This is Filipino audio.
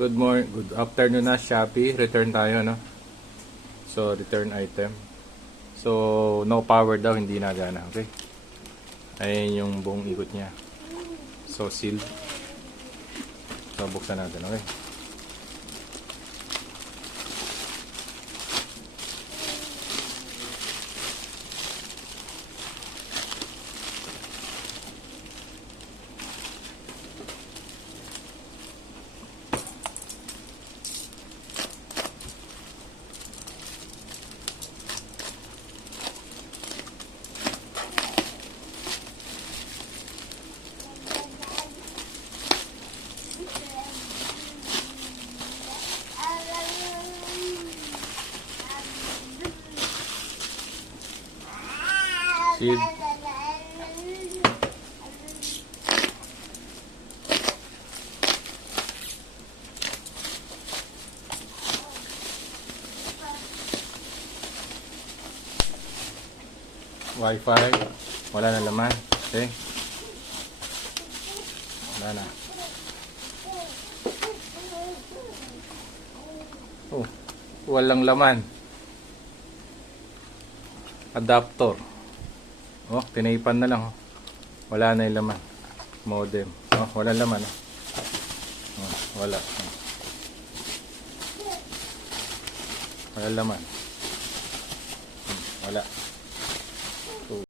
Good morning, good afternoon na Shopee. Return tayo, no? So, return item. So, no power daw, hindi na gana, okay? Ayan yung buong ikot niya. So, seal. So, buksan natin, okay? Seal. Wi-Fi. Wala na laman. Okay. Wala na. Oh, walang laman. Adapter. Oh, tinaipan na lang. Oh. Wala na yung laman. Modem. Oh, wala laman. Oh. Oh, wala. Oh. Wala laman. Wala.